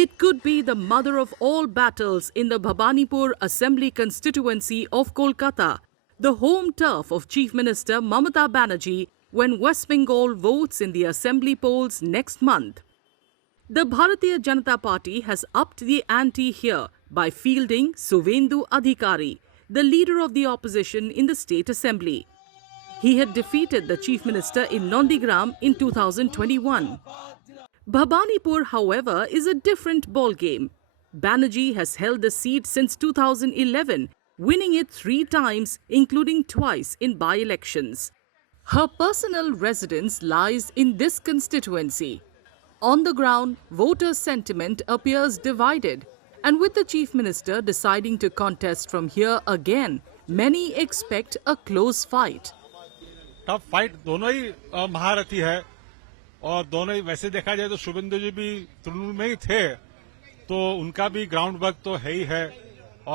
It could be the mother of all battles in the Bhabanipur Assembly constituency of Kolkata, the home turf of Chief Minister Mamata Banerjee when West Bengal votes in the assembly polls next month. The Bharatiya Janata Party has upped the ante here by fielding Suvendu Adhikari, the leader of the opposition in the state assembly. He had defeated the chief minister in Nondigram in 2021. Bhabanipur, however, is a different ballgame. Banerjee has held the seat since 2011, winning it 3 times, including twice in by-elections. Her personal residence lies in this constituency. On the ground, voter sentiment appears divided, and with the chief minister deciding to contest from here again, many expect a close fight. Tough fight दोनों ही महारथी है और दोनों ही वैसे देखा जाए तो शुभेंदु जी भी तृणमूल में ही थे, तो उनका भी ग्राउंड वर्क तो है ही है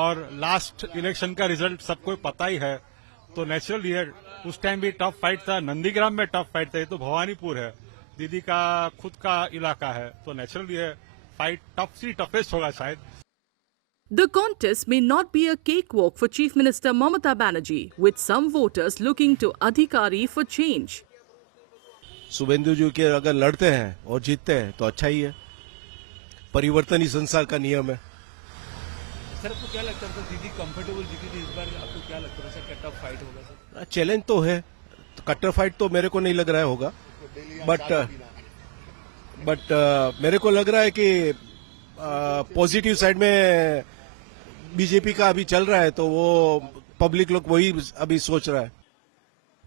और लास्ट इलेक्शन का रिजल्ट सबको पता ही है, तो नेचुरली है उस टाइम भी टफ फाइट था, नंदीग्राम में टफ फाइट था, ये तो भवानीपुर है, दीदी का खुद का इलाका है, तो नेचुरली है फाइट टफ सी टफेस्ट होगा शायद. The contest may not be a cakewalk for Chief Minister Mamata Banerjee, with some voters looking to Adhikari for change. Suvendu जी के अगर लड़ते हैं और जीतते हैं तो अच्छा ही है, परिवर्तन ही संसार का नियम है. सर आपको क्या लगता है, दीदी कंफर्टेबल जीती थी इस बार, आपको क्या लगता है सर टफ फाइट होगा सर? चैलेंज तो है, कट्टर फाइट तो मेरे को नहीं लग रहा है होगा, बट मेरे को लग रहा है कि पॉजिटिव साइड में बीजेपी का अभी चल रहा है, तो वो पब्लिक लोग वही अभी सोच रहा है.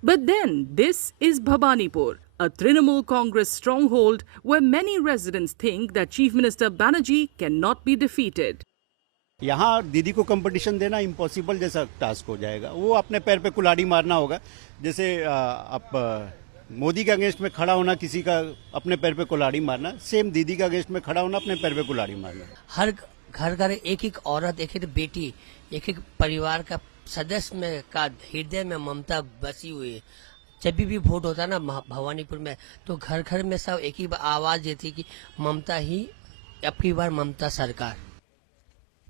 But then, this is Bhabanipur, a Trinamool Congress stronghold where many residents think that Chief Minister Banerjee cannot be defeated. यहाँ दीदी को कंपटीशन देना इम्पॉसिबल जैसा टास्क हो जाएगा, वो अपने पैर पे कुल्हाड़ी मारना होगा. जैसे आप मोदी के अगेंस्ट में खड़ा होना, किसी का अपने पैर पे कुल्हाड़ी मारना, सेम दीदी के अगेंस्ट में खड़ा होना, अपने पैर पे कुल्हाड़ी मारना. हर घर घर एक एक औरत, एक एक बेटी, एक एक परिवार का सदस्य में का हृदय में ममता बसी हुई है. जब भी वोट होता है ना भवानीपुर में, तो घर घर में सब एक ही आवाज देती कि ममता ही, अब की बार ममता सरकार.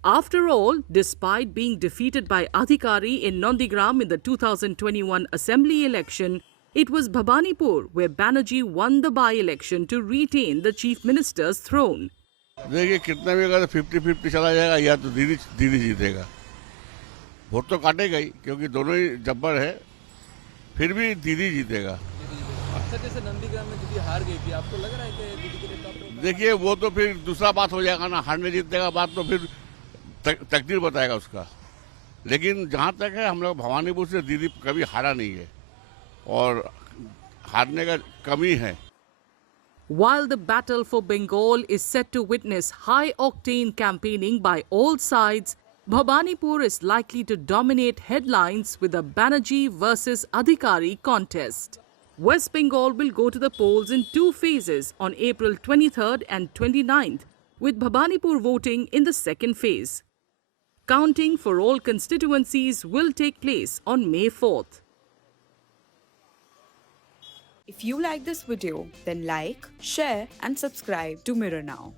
After all, despite being defeated by Adhikari in Nondigram in the 2021 assembly election, it was Bhabanipur where Banerjee won the by-election to retain the chief minister's throne. देखिए कितना भी अगर 50-50 चला जाएगा या तो दीदी जीतेगा, वोट तो काटेगा ही क्योंकि दोनों ही जब्बर है, फिर भी दीदी जीतेगा. अक्सर जैसे नंदीग्राम में दीदी हार गई थी, आपको लग रहा है कि दीदी के लिए टफ? देखिए वो तो फिर दूसरा बात हो जाएगा ना, हारने जीतने का बात तो फिर तकदीर बताएगा उसका. लेकिन जहाँ तक है हम लोग भवानीपुर से दीदी कभी हारा नहीं है और हारने का कमी है. While the battle for Bengal is set to witness high-octane campaigning by all sides, Bhabanipur is likely to dominate headlines with a Banerjee versus Adhikari contest. West Bengal will go to the polls in 2 phases on April 23rd and 29th, with Bhabanipur voting in the second phase. Counting for all constituencies will take place on May 4th. If you like this video, then like, share and subscribe to Mirror Now.